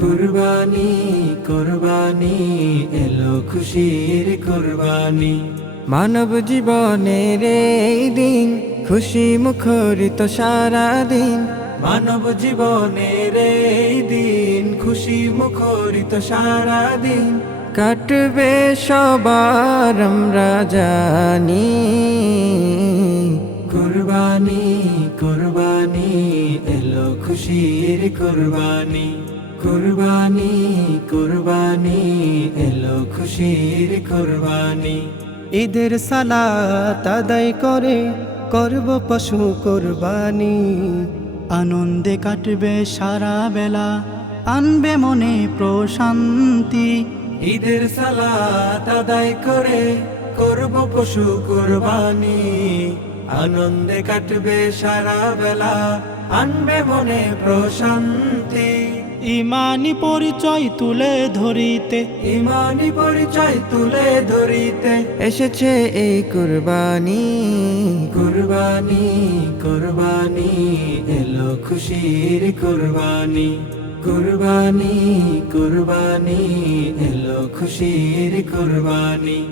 কুরবানি কুরবানি, এলো খুশির কুরবানি। মানব জীবনের দিন খুশি মুখরিত সারা দিন মানব জীবনের দিন খুশি মুখরিত সারা দিন কাটবে সবার আমরা জানি। কুরবানি কুরবানি, এলো খুশির কুরবানি। কুরবানি কুরবানি, এলো খুশির কুরবানি। ঈদের সালাত আদায় করে করব পশু কোরবানি। আনন্দে কাটবে সারা বেলা, আনবে মনে প্রশান্তি। ঈদের সালাত আদায় করে করব পশু কুরবানি। আনন্দে কাটবে সারা বেলা আনবে মনে প্রশান্তি। ইমানি পরিচয় তুলে ধরিতে। ইমানি পরিচয় তুলে ধরিতে। এসেছে এই কুরবানি। কুরবানি কুরবানি এলো খুশির কুরবানি। কুরবানি কুরবানি এলো খুশির কুরবানি।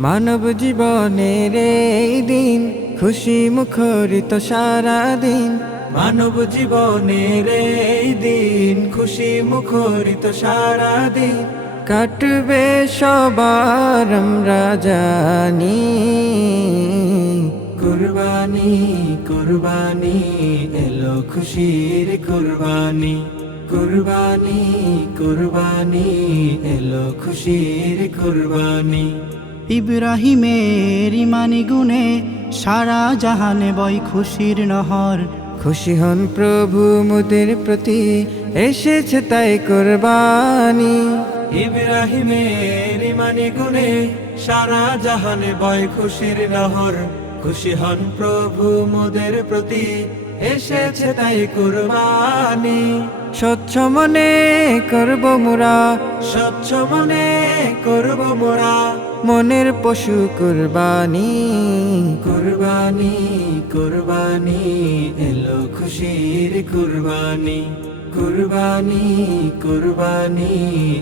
মানব জীবনের এই দিন খুশি মুখরিত সারা দিন মানব জীবনের এই দিন খুশি মুখরিত সারা দিন কাটবে সবার আমরা জানি। কুরবানি কুরবানি, এলো খুশির কুরবানি। কুরবানি কুরবানি, এলো খুশির কুরবানি। ইব্রাহিমের ইমানি গুণে সারা জাহানে বয় খুশির নহর। খুশি হন প্রভু মুদের প্রতি এসেছে তাই কোরবানি। ইব্রাহিমের ইমানি গুনে সারা জাহানে বয় খুশির নহর। খুশি হন প্রভু মুদের প্রতি এসেছে তাই কুরবানি। স্বচ্ছ মনে করব মোরা। স্বচ্ছ মনে করব মোরা। মনের পশু কুরবানি। কুরবানি কুরবানি এলো খুশির কুরবানি। কুরবানি কুরবানি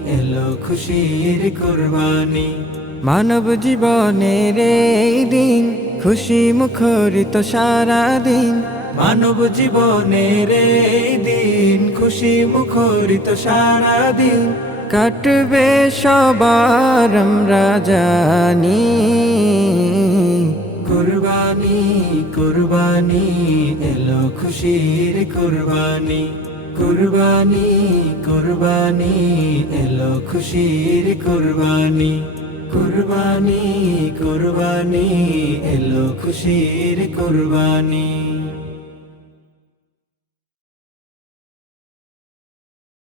এলো খুশির কুরবানি। মানব জীবনের এই দিন খুশি মুখরিত সারা দিন মানব জীবনের দিন খুশি মুখরিত সারা দিন কাটবে সবার আমরা জানি। কুরবানি কুরবানি এলো খুশির কুরবানি। কুরবানি কুরবানি এলো খুশির কুরবানি। কুরবানি কুরবানি এলো খুশির কুরবানি।